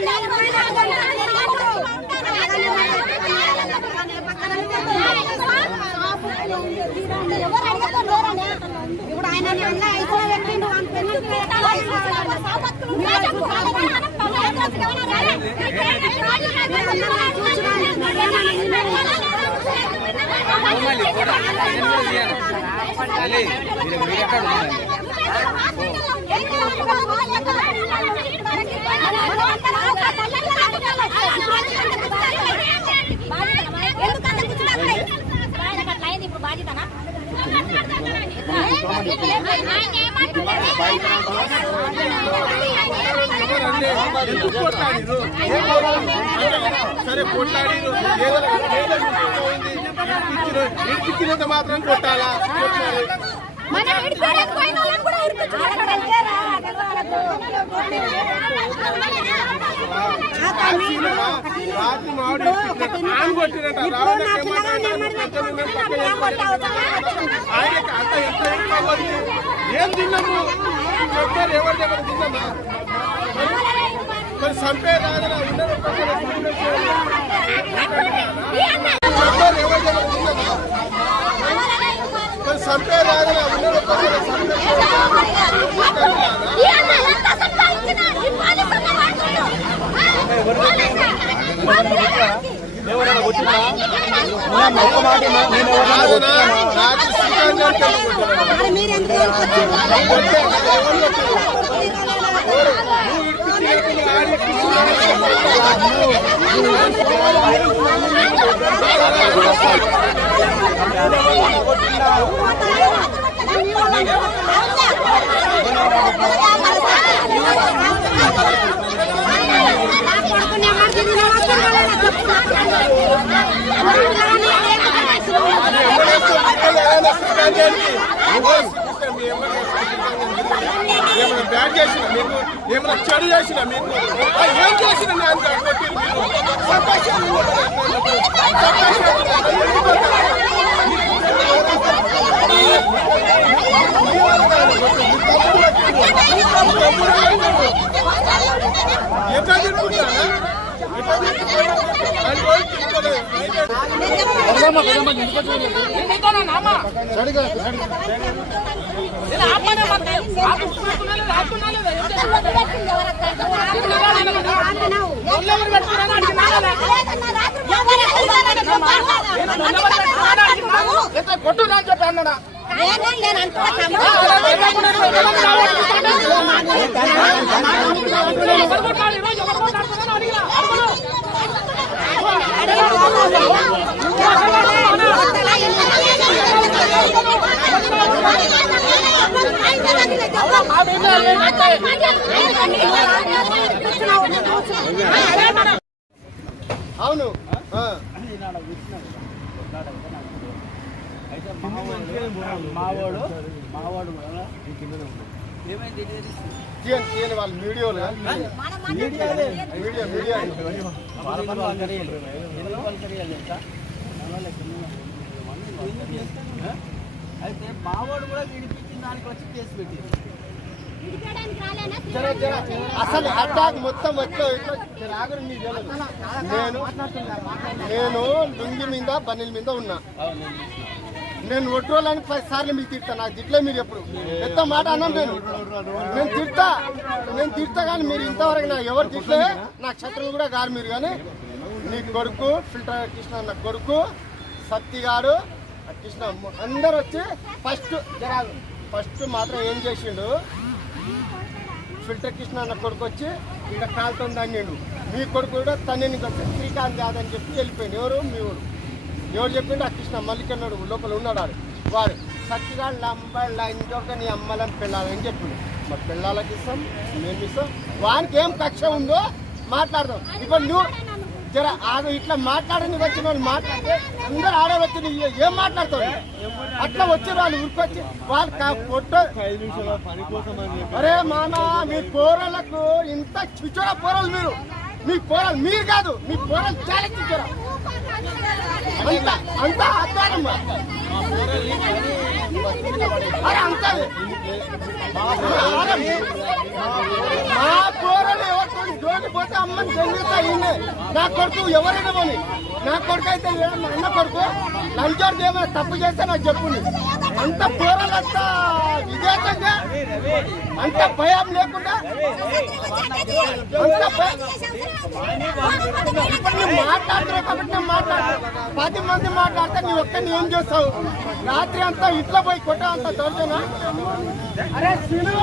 ఇప్పుడు ఆయన ఇప్పుడు బాధ్యతనా సరే కొట్లాడిరు ఇచ్చినంత మాత్రం కొట్టాలా రాత్రి మాడు ఆన్ కొట్టినట్ట ఆయనకి అంత ఎంత ఎక్కువ ఏం తిన్నాము చెప్పారు ఎవరి దగ్గర తిన్నామా మరి చంపే రాగల చెప్పారు ఎవరి దగ్గర తిన్నామా మరి చంపే రాగల ఏమైనా బ్యాడ్ చేసిన మీకు ఏమైనా చెడు చేసిన మీకు ఏం చేసిన ఎట్లా తిరుగుతానా కొట్టు అని చెప్పి అన్నా అవును మావాడు వాళ్ళు మీడియాలో అయితే మావాడు కూడా విడిపించిన దానికి వచ్చి కేసు పెట్టింది. అసలు అటాక్ మొత్తం నేను లుంగి మీద బన్నీల మీద ఉన్నా. నేను ఒట్రోళ్ళని 10 సార్లు మీకు తిడతా. నాకు తిట్లే మీరు ఎప్పుడు ఎంత మాట అన్నాను. నేను తిడతా కానీ మీరు ఇంతవరకు నా ఎవరు తిట్లే. నా శత్రువులు కూడా గారు మీరు. కానీ నీ కొడుకు ఫిల్టర్ కృష్ణ అన్న కొడుకు సత్తిగాడు కృష్ణ అందరు వచ్చి ఫస్ట్ మాత్రం ఏం చేసిండు, ఫిల్టర్ కృష్ణ అన్న కొడుకు వచ్చి ఇంకా కాలుతో తన్నిండు. మీ కొడుకు కూడా తన్నిని శ్రీకాంత్ యాదవ్ అని చెప్పి వెళ్ళిపోయింది. ఎవరు మీ ఊరు ఎవరు చెప్పిండు? ఆ కృష్ణ మల్లికన్నాడు లోపల ఉన్నాడు. వాడు సత్తిగాడు లంబళ్ళ ఇంకొక నీ అమ్మలని పెళ్ళాలని చెప్పిండు. మరి పెళ్ళాలకి ఇస్తాం, మేము ఇస్తాం. వానికి ఏం కక్ష ఉందో మాట్లాడదాం. ఇప్పుడు నువ్వు జర ఇట్లా మాట్లాడని వచ్చిన వాళ్ళు మాట్లాడితే అందరు ఆడవచ్చు. ఏం మాట్లాడతావు? అట్లా వచ్చి వాళ్ళు ఉరికొచ్చి వాళ్ళు పొట్ట అరే మామా మీ పోరలకు ఇంత చిచ్చోరా పోరలు మీరు. మీ పోరలు మీరు కాదు, మీ పోరలు చాలా చిచ్చోరా. అంతా అద్దానమ్మా. అరే అంతా మా పోరలు ఎవరు జోలిపోతే అమ్మని తెలియదు ఈయనే నా కొడుకు ఎవరైనా పోని నా కొడుకు అయితే మా అన్న కొడుకు లంచోడికి ఏమైనా తప్పు చేస్తే నాకు చెప్పుంది అంత పూర్వలంత విజేతంగా అంత భయం లేకుండా అంత మాట్లాడుతున్నావు కాబట్టి నేను మాట్లాడుతున్నా 10 మంది మాట్లాడితే నీ ఒక్కరిని ఏం చేస్తావు రాత్రి అంతా ఇంట్లో పోయి కొట్ట అంత దొరకనా అరే సీను